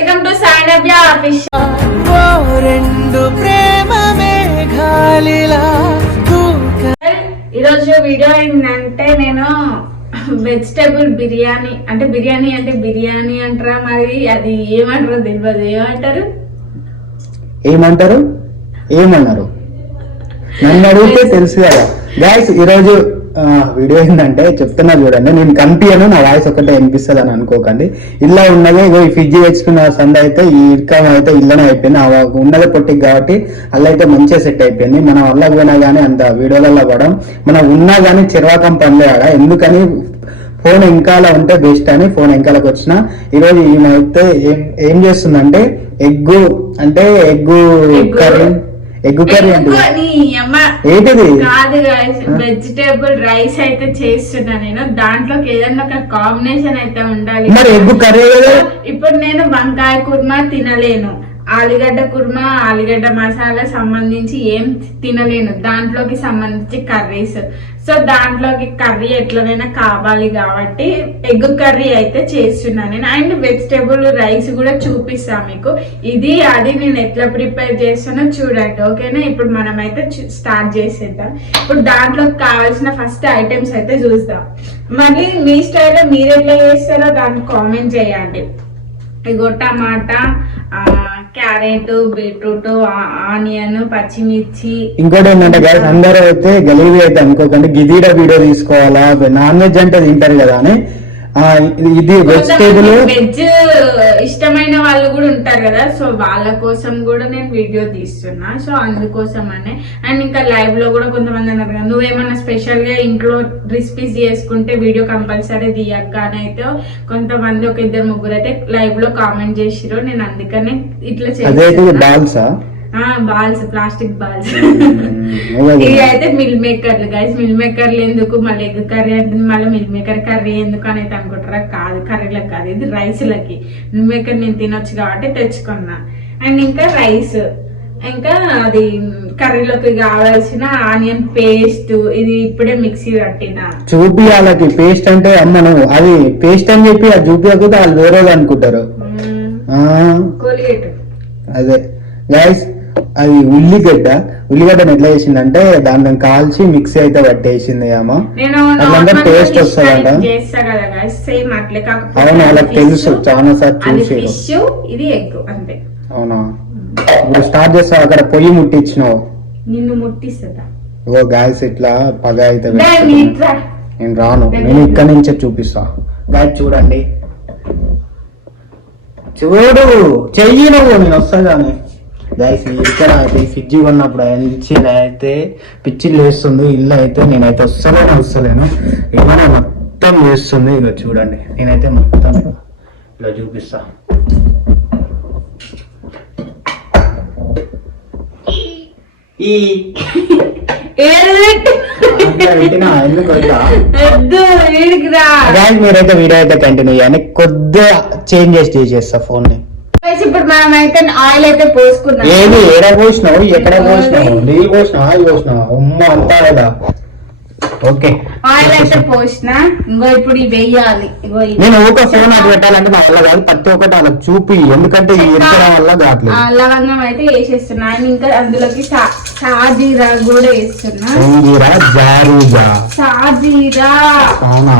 Welcome to Sainavya official. ఈరోజు video ఏంటంటే నేను వెజిటేబుల్ బిర్యానీ అంటే బిర్యానీ అంటారా మరి అది ఏమంటారో తెలియదు. ఏమన్నారు నన్ను అడిగితే తెలుసు కదా గైస్. ఈరోజు వీడియో ఏంటంటే చెప్తున్నా చూడండి, నేను కనిపించను, నా వాయిస్ ఒకటే వినిపిస్తుంది అని అనుకోకండి. ఇలా ఉన్నదే ఈ ఫ్రిడ్జ్ తెచ్చుకున్న సంద అయితే ఈ ఇర్కం అయితే ఇల్లనే అయిపోయింది. ఉన్నదే పొట్టికి కాబట్టి అల్ల అయితే మంచిగా సెట్ అయిపోయింది. మనం అల్ల పోయినా కానీ అంత వీడియోలలో పడడం, మనం ఉన్నా కానీ చిరవాకం పనిలేడా ఎందుకని ఫోన్ వెనకాల ఉంటే బెస్ట్ అని ఫోన్ వెనకాలకు వచ్చిన. ఈరోజు ఈమె అయితే ఏం చేస్తుందంటే ఎగ్ కర్రీ అంటే ఏంటిది కాదు వెజిటేబుల్ రైస్ అయితే చేస్తున్నా నేను. దాంట్లోకి ఏదైనా ఒక కాంబినేషన్ అయితే ఉండాలి. మరి ఎగ్ కర్రీ ఇప్పుడు నేను వంకాయ కుర్మా తినలేను, ఆలుగడ్డ కుర్మా ఆలుగడ్డ మసాలా సంబంధించి ఏం తినలేను, దాంట్లోకి సంబంధించి కర్రీస్. సో దాంట్లోకి కర్రీ ఎట్లనైనా కావాలి కాబట్టి ఎగ్ కర్రీ అయితే చేస్తున్నాను నేను. అండ్ వెజిటేబుల్ రైస్ కూడా చూపిస్తా మీకు. ఇది అది నేను ఎట్లా ప్రిపేర్ చేస్తానో చూడండి, ఓకేనా? ఇప్పుడు మనం అయితే స్టార్ట్ చేసేద్దాం. ఇప్పుడు దాంట్లోకి కావాల్సిన ఫస్ట్ ఐటమ్స్ అయితే చూద్దాం. మళ్ళీ మీ స్టైల్లో మీరు ఎట్లా చేస్తారో దాన్ని కామెంట్ చేయండి. ఇగో టమాటా, క్యారెట్, బీట్రూట్, ఆనియన్, పచ్చిమిర్చి. ఇంకోటి ఏంటంటే గైస్, అందరూ అయితే గలీబీ అయితే అనుకోకండి, గిదీడ వీడియో తీసుకోవాలా నాన్ వెజ్ అంటే తింటారు కదా అని. ఇది వెజిటేబుల్ వెజ్ ఇష్టమైన వాళ్ళు కూడా ఉంటారు కదా, సో వాళ్ళ కోసం కూడా నేను వీడియో తీస్తున్నా. సో అందుకోసం అనే. అండ్ ఇంకా లైవ్ లో కూడా కొంతమంది అన్నారు కదా, నువ్వేమన్నా స్పెషల్ గా ఇంట్లో రెసిపీస్ చేసుకుంటే వీడియో కంపల్సరీ తీయక్క అని అయితే కొంతమంది ఒక ఇద్దరు ముగ్గురు అయితే లైవ్ లో కామెంట్ చేసిరు. నేను అందుకనే ఇట్లా చేస్తాను. Balls, plastic balls. ఇవి అయితే మిల్ మేకర్లు గైస్. మిల్ మేకర్లు ఎందుకు, మళ్ళీ ఎగ్ కర్రీ అంటుంది, మళ్ళీ మిల్ మేకర్ కర్రీ ఎందుకు అని అయితే అనుకుంటారా? కాదు, కర్రీలకు కాదు, ఇది రైస్లకి. మిల్ మేకర్ నేను తినొచ్చు కాబట్టి తెచ్చుకున్నా. అండ్ ఇంకా రైస్, ఇంకా అది కర్రీలోకి కావాల్సిన ఆనియన్ పేస్ట్, ఇది ఇప్పుడే మిక్సీ పట్టిన. చూపియాలకి పేస్ట్ అంటే అమ్మను అది పేస్ట్ అని చెప్పి అది చూపించకపోతే వాళ్ళు వేరే అనుకుంటారు. కోలిగేట్ అదే గైస్, అది ఉల్లిగడ్డను ఎట్లా చేసిందంటే దాన్ని కాల్చి మిక్సీ అయితే పట్టేసింది ఏమో. అట్లా టేస్ట్ వస్తుందంట. అవును, వాళ్ళకి తెలుసు, చాలా సార్లు చూసి. అవునా? ఇప్పుడు స్టార్ట్ చేస్తావు, అక్కడ పొయ్యి ముట్టించినావు. నిన్ను ముట్టిస్తా. ఓ గాయస్, ఇట్లా పగ అయితే నేను రాను, నేను ఇక్కడ నుంచే చూపిస్తా. గాయస్ చూడండి, చూడు చెయ్యి నువ్వు, నేను వస్తా కానీ. గైస్ ఇక్కడ అయితే ఫ్రిడ్జ్ కొన్నప్పుడు అయితే పిచ్చిలు వేస్తుంది. ఇల్లు అయితే నేనైతే వస్తలేను, ఏమైనా మొత్తం వేస్తుంది. ఇక చూడండి, నేనైతే మొత్తం ఇలా చూపిస్తా. మీరైతే వీడియో అయితే కంటిన్యూ చేయండి, కొద్దిగా చేంజెస్ చేసేస్తా ఫోన్ ని. ఇప్పుడు మనం అయితే ఆయిల్ అయితే పోసుకున్నాం. ఏది ఎక్కడ పోసినావు, ఎక్కడ పోసినావు, నెయ్యి పోసినావు, ఆయిల్ పోసినావు, ఉమ్మ అంతా కదా. ఓకే, ఆయిల్ అయితే పోసిన. ఇంకో ఇప్పుడు ఇవి వేయాలి. నేను ఒక ఫోన్ అది పెట్టాలంటే నా వల్ల కాదు, ప్రతి ఒక్కటి అలా చూపి, ఎందుకంటే ఇరకడం వల్ల కావట్లేదు. లవంగం అయితే వేసేస్తున్నా. ఇంకా అందులోకి సాజీరా కూడా వేస్తున్నా. సాజీరా అవునా?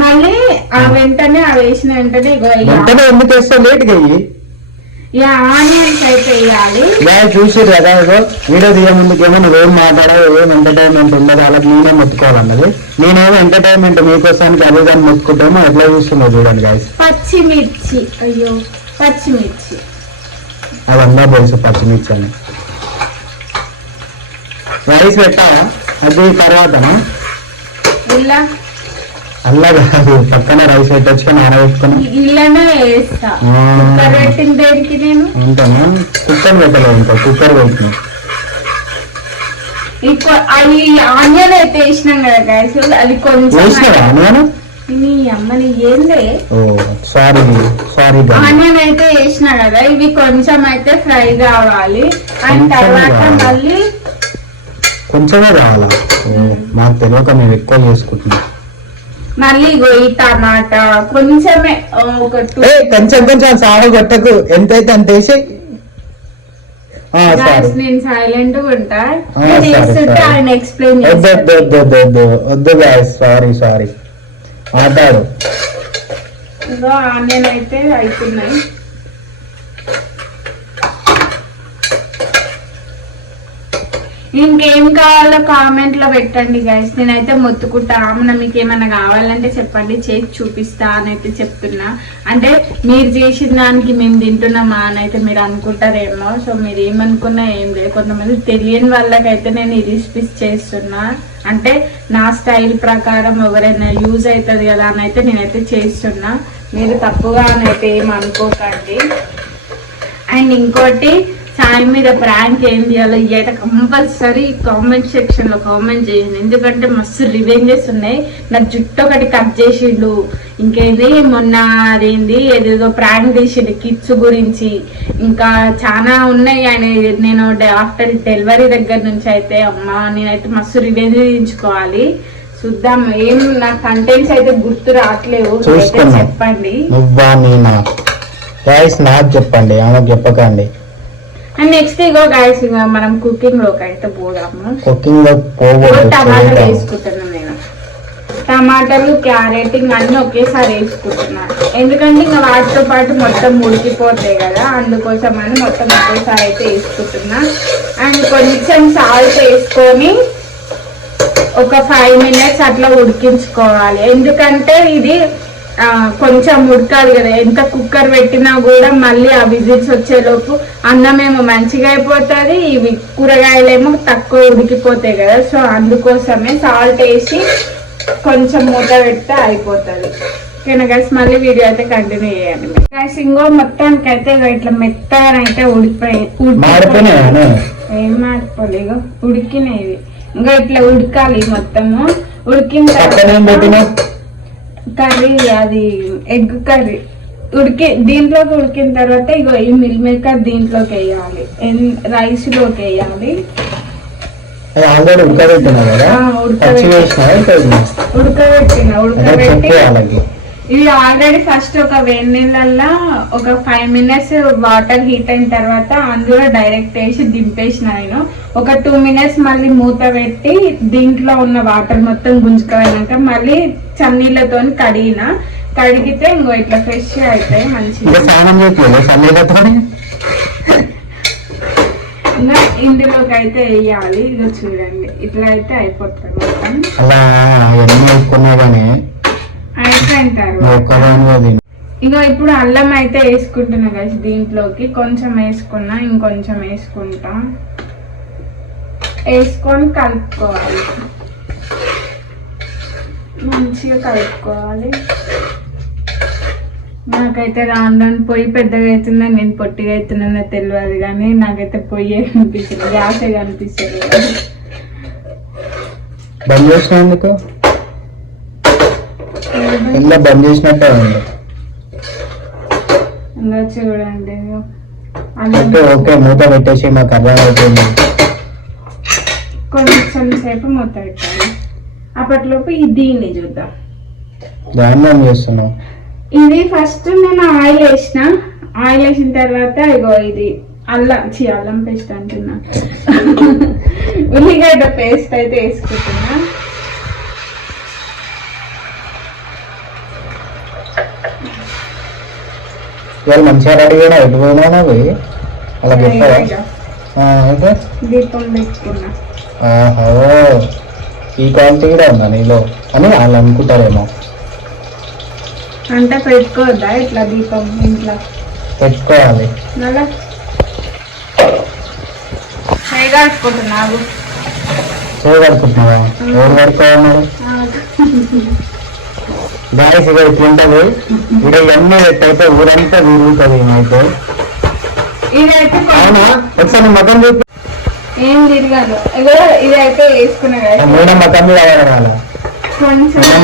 మళ్ళీ వెంటనే వేసిన వెంటనే ఎందుకు వేస్తావు? లేట్ గా ఆనియన్స్ అయితే వేయాలి. చూసి కదా వీడియో తీయ ముందుకేమో నువ్వేం మాట్లాడావు, ఏం ఎంటర్టైన్మెంట్ ఉండదు, అలా నేనే మొత్తుకోవాలన్నది. నేనేమో ఎంటర్టైన్మెంట్ మీకోసానికి అదే దాన్ని మొత్తుకుంటామో ఎట్లా చూస్తున్నావు చూడండి గాయస్. పచ్చిమిర్చి, అయ్యో పచ్చిమిర్చి, అదంతా తెలుసు పచ్చిమిర్చి అని. రైస్ పెట్టావా? అది తర్వాతనా? ఇలా అలా కాదు, పక్కన రైస్ పెట్టొచ్చు, నానబెట్టుకుని ఇలానే వేస్తా. కుక్కర్ పెట్టిన దేనికి నేను ఉంటాను. కుక్కర్ పెట్టలేదు, ఇంకా కుక్కర్ పెట్టిన. అది ఆనియన్ అయితే వేసినాం కదా గైస్, అది కొంచెం ఆనియన్ అమ్మని ఏందే సారీ ఆనియన్ అయితే వేసినా కదా, ఇవి కొంచెం అయితే ఫ్రై కావాలి. అండ్ తర్వాత మళ్ళీ కొంచెమే కావాలా? మాకు తెలియక మేము ఎక్కువ చేసుకుంటున్నాం. మళ్ళీ ఇగో ఈ టమాటా కొంచెమే ఒక కొంచెం కొంచెం సాగు కొట్టకు ఎంతైతే అంత వేసి నేను సైలెంట్ గా ఉంటా ఆయన ఎక్స్ప్లెయిన్ వద్దు గాయస్ సారీ మాట్లాడు. ఇగో ఆనియన్ అయితే అవుతున్నాయి. ఇంకేం కావాలో కామెంట్ లో పెట్టండి గైస్. నేనైతే మొత్తుకుంటా. ఆమె మీకు ఏమైనా కావాలంటే చెప్పండి, చేసి చూపిస్తా అని అయితే చెప్తున్నా. అంటే మీరు చేసిన దానికి మేము తింటున్నామా అని అయితే మీరు అనుకుంటారేమో. సో మీరు ఏమనుకున్నా ఏం లేదు. కొంతమంది తెలియని వాళ్ళకైతే నేను ఈ రెసిపీస్ చేస్తున్నా. అంటే నా స్టైల్ ప్రకారం ఎవరైనా యూజ్ అవుతుంది కదా అని అయితే నేనైతే చేస్తున్నా. మీరు తప్పుగా అని అయితే ఏం అనుకోకండి. అండ్ ఇంకోటి, సాయి మీద ప్రాంక్ ఏం చేయాలో ఇవైతే కంపల్సరీ కామెంట్ సెక్షన్ లో కామెంట్ చేయండి. ఎందుకంటే మస్తు రివెంజెస్ ఉన్నాయి. నా జుట్టు ఒకటి కట్ చేసిండు, ఇంకేది మొన్న అదేంది ఏదేదో ప్రాంక్ చేసిండు కిడ్స్ గురించి, ఇంకా చాలా ఉన్నాయి. ఆయన నేను ఆఫ్టర్ డెలివరీ దగ్గర నుంచి అయితే అమ్మా నేనైతే మస్తు రివెంజ్ తీయించుకోవాలి. చూద్దాం. ఏం నా కంటెంట్స్ అయితే గుర్తు రావట్లేవు, చెప్పండి. నాకు చెప్పండి, ఆమెకు చెప్పకండి. అండ్ నెక్స్ట్ ఇగో గైస్ ఇక మనం కుకింగ్ లోకి అయితే పోదాము. కుకింగ్ లో టమాటాలు వేసుకుంటున్నాను నేను. టమాటాలు, క్యారెట్ ఇంకా అన్ని ఒకేసారి వేసుకుంటున్నా. ఎందుకంటే ఇంకా వాటితో పాటు మొత్తం ఉడికిపోతాయి కదా, అందుకోసం అని మొత్తం ఒకేసారి అయితే వేసుకుంటున్నా. అండ్ కొంచెం సాల్ట్ వేసుకొని ఒక 5 minutes అట్లా ఉడికించుకోవాలి. ఎందుకంటే ఇది కొంచెం ఉడకాలి కదా. ఎంత కుక్కర్ పెట్టినా కూడా మళ్ళీ ఆ విజిల్స్ వచ్చేలోపు అన్నమేమో మంచిగా అయిపోతుంది, ఇవి కూరగాయలేమో తక్కువ ఉడికిపోతాయి కదా. సో అందుకోసమే సాల్ట్ వేసి కొంచెం మూత పెడితే అయిపోతుంది. ఓకేనా గైస్, మళ్ళీ వీడియో అయితే కంటిన్యూ చేయండి గైస్. ఇంకో మొత్తానికి అయితే ఇట్లా మెత్తగా అయితే ఏం మాడిపోలేదు, ఉడికినవి ఇంకా ఇట్లా ఉడకాలి మొత్తము. ఉడికిన తర్వాత కర్రీ, అది ఎగ్ కర్రీ దీంట్లోకి ఉడికిన తర్వాత ఇగో ఈ మిల్ మేకర్ దీంట్లోకి వేయాలి, రైస్ లోకి వేయాలి. ఉడకబెట్టి ఇది ఆల్రెడీ ఫస్ట్ ఒక వేడి నీళ్ళల్లో ఒక 5 minutes వాటర్ హీట్ అయిన తర్వాత అందులో డైరెక్ట్ వేసి దింపేసిన నేను. ఒక 2 minutes మళ్ళీ మూత పెట్టి దీంట్లో ఉన్న వాటర్ మొత్తం గుంజుకోవాలన్నాక మళ్ళీ చన్నీళ్ళతో కడిగితే ఇంకో ఇట్లా ఫ్రెష్ అవుతాయి మంచిగా. ఇంకా ఇందులోకి అయితే వేయాలి. ఇక చూడండి ఇట్లా అయితే అయిపోతుంది అయిపోయిన తర్వాత. ఇక ఇప్పుడు అల్లం అయితే వేసుకుంటున్నా కదా దీంట్లోకి. కొంచెం వేసుకున్నా, ఇంకొంచెం వేసుకుంటా. వేసుకొని కలుపుకోవాలి, మంచిగా కలుపుకోవాలి. నాకైతే రాను పొయ్యి పెద్దగా అవుతుందని నేను పొట్టిగా అవుతున్నానో తెలియదు, కానీ నాకైతే పొయ్యి అనిపిస్తుంది, గ్యాసే కనిపిస్తుంది. బంద్ చేసినందుకు ఇలా బంద్ చేసినట్టే ఉంది. ఇంకా చూడండి ఓకే మూత పెట్టేసి మాకు అర్థమైపోయింది. కొంచెం సేపు మూత పెట్టాలి. అప్పట్లోపు దీన్ని చూద్దాం. దాన్ని ఏం చేస్తున్నావు? ఇది ఫస్ట్ నేను ఆయిల్ వేసిన తర్వాత ఇగో ఇది అల్లం పేస్ట్ అంటున్నా, ఉల్లిగడ్డ పేస్ట్ అయితే వేసుకుంటున్నా. ఇవాళ మంచిగా రెడీ కూడా ఎటు పోయినా అలా చెప్పారా? దీపం పెట్టుకున్నా. ఈ క్వాలిటీ కూడా ఉందా నీలో అని వాళ్ళు అనుకుంటారేమో. అంటే పెట్టుకోవద్దా ఇట్లా దీపం? ఇంట్లో పెట్టుకోవాలి. మళ్ళా చేయగలుగుతున్నావు? చేయగలుగుతున్నావా? ఎవరు కడుకోవాలి? గాయస్ ఇక్కడ ఇట్లుంటది. ఇక్కడ ఎన్ని అయితే ఊరంతా తిరుగుతుంది. ఏమైతే అవునా? ఒకసారి మతం చూపి. ఏం తిరగాలి. ఇదైతే వేసుకున్నా మూడో మతం మీద అడగాలి.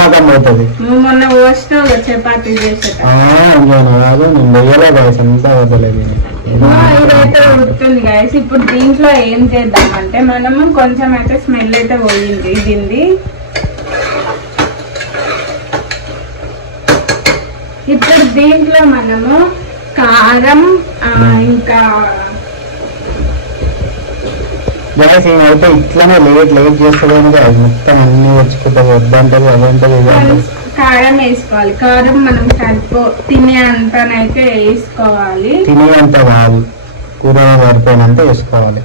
మతం పోతుంది. నువ్వు మొన్న పోసినావు చపాతీ చేసేట. కాదు నేను వెయ్యలే గాయస్, అంతా వదలేదు. ఇదైతే ఉడుకుతుంది గాయస్. ఇప్పుడు దీంట్లో ఏం చేద్దామంటే మనము కొంచెం అయితే స్మెల్ అయితే పోయింది దీన్ని. ఇప్పుడు దీంట్లో మనము కారం ఇంకా గ్యాస్ ఏమైతే ఇట్లానే లేట్ చేస్తుందని మొత్తం అన్ని తెచ్చుకుంటుంది, వద్దంటది, అదంటది, ఇదంటది. కారం వేసుకోవాలి. కారం మనం తినే అంతనైతే వేసుకోవాలి. తినే అంత కాదు, కూర సరిపోయినంత వేసుకోవాలి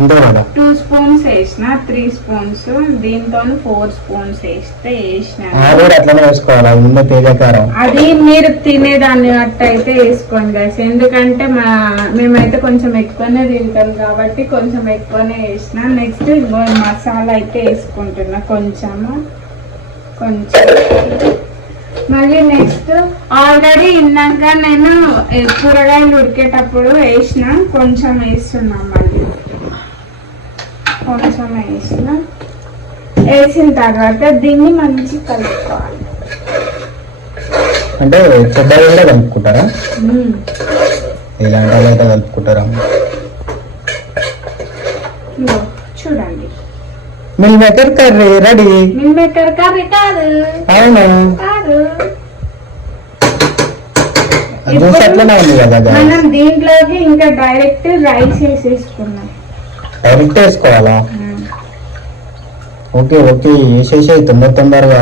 అంతే కదా. 2 స్పూన్స్ వేసిన, 3 స్పూన్స్, దీంతో 4 స్పూన్స్ వేసిన అట్లనే వేసుకోవాలి. ముందు తేజకారం అది మీరు తినేదాన్ని బట్టి అయితే వేసుకోండి గైస్, ఎందుకంటే మేమైతే కొంచెం ఎక్కువనే తింటాం కాబట్టి కొంచెం ఎక్కువనే వేసిన. నెక్స్ట్ మసాలా అయితే వేసుకుంటున్నా కొంచెం. మళ్ళీ నెక్స్ట్ ఆల్రెడీ ఇందాక నేను కూరగాయలు ఉడికేటప్పుడు వేసిన, కొంచెం వేస్తున్నాం. మళ్ళీ కొంచెం వేసిన తర్వాత దీన్ని మంచి కలుపుకోవాలి. అంటే కొబ్బరి కూడా కలుపుకుంటారా? ఇలాంటి అయితే కలుపుకుంటారా? చూడండి, meal maker curry ready. Meal maker curry కాదు, అవును కాదు. అట్లనే ఉంది కదా. మనం దీంట్లోకి ఇంకా డైరెక్ట్ రైస్ వేసేసుకున్నాం. డైరెక్ట్ వేసుకోవాలా? ఓకే వేసేసాయి తొందరగా.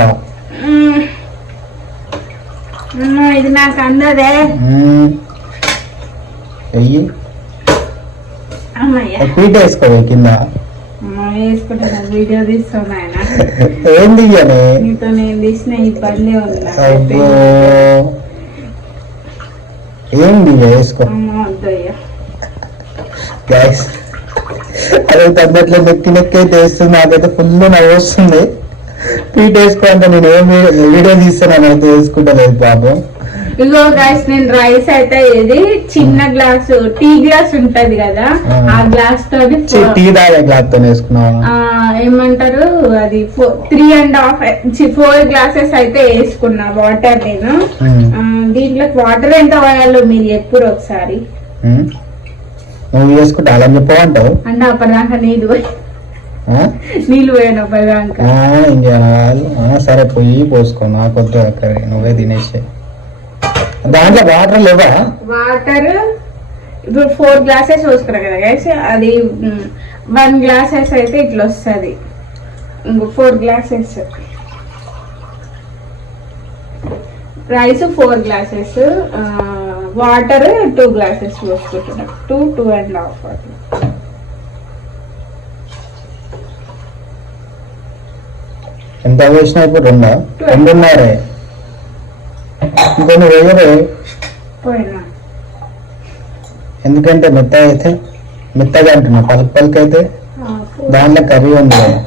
ఇది నాకు అందదే. వెయ్యి అమ్మయ్య పీట వేసుకోవే కింద. వేసుకుంటా, వీడియో తీస్తాను ఆయన. ఏం దిగానే నీతో నేను తీసిన ఇబ్బంది ఉంది. అబ్బో ఏం దిగా వేసుకో. వద్దయ్యా గ్యాస్ అదే తగ్గట్లో నెక్కి అయితే వేస్తుంది. నాకైతే ఫుల్ నవ్వు వస్తుంది. పీట వేసుకో అంటే నేను ఏం వీడియో తీస్తాను అయితే వేసుకుంటలేదు బాబు. ఇగో గైస్, నేను రైస్ అయితే ఇది చిన్న గ్లాసు టీ గ్లాస్ ఉంటది కదా, ఆ గ్లాస్ తోటి టీ తాగే గ్లాస్ తో వేసుకున్నావా? ఏమంటారు అది 3.5 4 గ్లాసెస్ అయితే వేసుకున్నా వాటర్. నేను దీంట్లో వాటర్ ఎంత పోయాలో మీరు ఎప్పుడు ఒకసారి నువ్వు వేసుకుంటే అలా చెప్పమంటావు అంటే అప్పటిదాకా నీళ్ళు పోయాను అప్పటిదాకా. ఇంకా సరే పొయ్యి పోసుకో, నాకు వద్దు అక్కడ నువ్వే తినేసే. దాంట్లో వాటర్ లేవా? వాటర్ ఇప్పుడు 4 గ్లాసెస్ పోసుకున్నా కదా గైస్, అది 1 గ్లాసెస్ అయితే ఇట్లా వస్తుంది. ఇంకో 4 glasses rice, 4 glasses water, 2 glasses పోసుకుంటున్నా. 2.5 అట్లా. ఎంత వేసినా ఇప్పుడు 2.5. ఇంకొన్ని వేయరే, పోయినా ఎందుకంటే మెత్తగా అంటున్నా, పలుకైతే దాంట్లో కర్రీ ఉంది కదా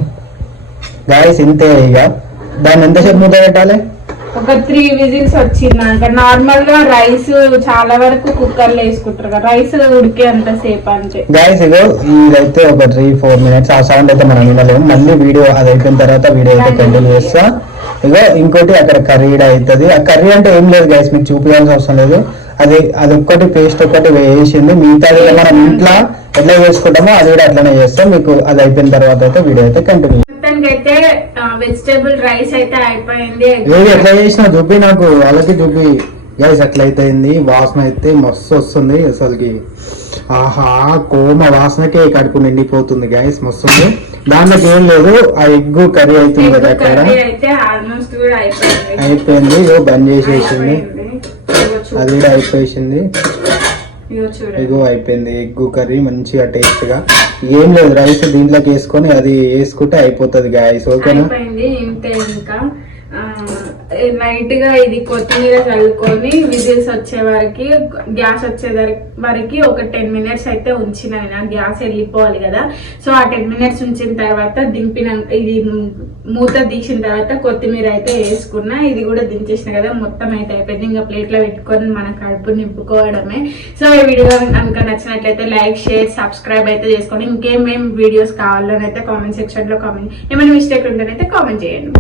గాయస్. ఇంతే ఇక దాన్ని ఎంతసేపు మూత పెట్టాలి? ఒక 3 విజిల్స్ వచ్చిందంట. నార్మల్ గా రైస్ చాలా వరకు కుక్కర్ లో వేసుకుంటారు కదా, రైస్ ఉడికే అంత సేపు అంతే గాయస్. ఇగో ఇదైతే ఒక 3-4 మినిట్స్. ఆ సౌండ్ అయితే మనం వినలేము. మళ్ళీ వీడియో అది అయిపోయిన తర్వాత వీడియో అయితే కంటిన్యూ చేస్తా. ఇగో ఇంకోటి అక్కడ కర్రీ అవుతుంది. ఆ కర్రీ అంటే ఏం లేదు గైస్, మీకు చూపించాల్సిన అవసరం లేదు. అది ఒక్కటి పేస్ట్ ఒక్కటి వేసింది. మిగతా మనం ఇంట్లో ఎట్లా చేసుకుంటామో అది కూడా అట్లనే చేస్తాం. మీకు అది అయిపోయిన తర్వాత అయితే వీడియో అయితే కంటిన్యూ. అయితే వెజిటేబుల్ రైస్ అయితే అయిపోయింది. ఏది ఎట్లా చేసినా చూపి, నాకు వాళ్ళకి చూపి గైస్. అట్లయితే వాసన అయితే మస్తు వస్తుంది అసలుకి. ఆహా, కోమ వాసనకే కడుపు నిండిపోతుంది గైస్, మస్తు ఉంది. దాంట్లోకి ఏం లేదు, ఆ ఎగ్ కర్రీ అవుతుంది కదా అక్కడ అయిపోయింది. ఇగో బంద్ చేసేసింది, అది కూడా అయిపోయింది. ఇగో అయిపోయింది ఎగ్ కర్రీ మంచిగా టేస్ట్ గా. ఏం లేదు, రైస్ దీంట్లోకి వేసుకొని అది వేసుకుంటే అయిపోతుంది గాయస్. ఓకేనా? ఇంతే. ఇంకా లైట్ గా ఇది కొత్తిమీర చల్లుకొని విజిల్స్ వచ్చే వరకు, గ్యాస్ వచ్చే వరకు ఒక 10 మినిట్స్ అయితే ఉంచిన. నేను గ్యాస్ వెళ్ళిపోవాలి కదా, సో ఆ 10 మినిట్స్ ఉంచిన తర్వాత ఇది మూత తీసిన తర్వాత కొత్తిమీర అయితే వేసుకున్నా. ఇది కూడా దించేసిన కదా, మొత్తం అయితే అయిపోయింది. ఇంకా ప్లేట్ లో పెట్టుకొని మన కడుపు నింపుకోవడమే. సో ఈ వీడియో కనుక నచ్చినట్లయితే లైక్, షేర్, సబ్స్క్రైబ్ అయితే చేసుకోండి. ఇంకేమేం వీడియోస్ కావాలని అయితే కామెంట్ సెక్షన్ లో కామెంట్, ఏమైనా మిస్టేక్ ఉంటేనైతే కామెంట్ చేయండి.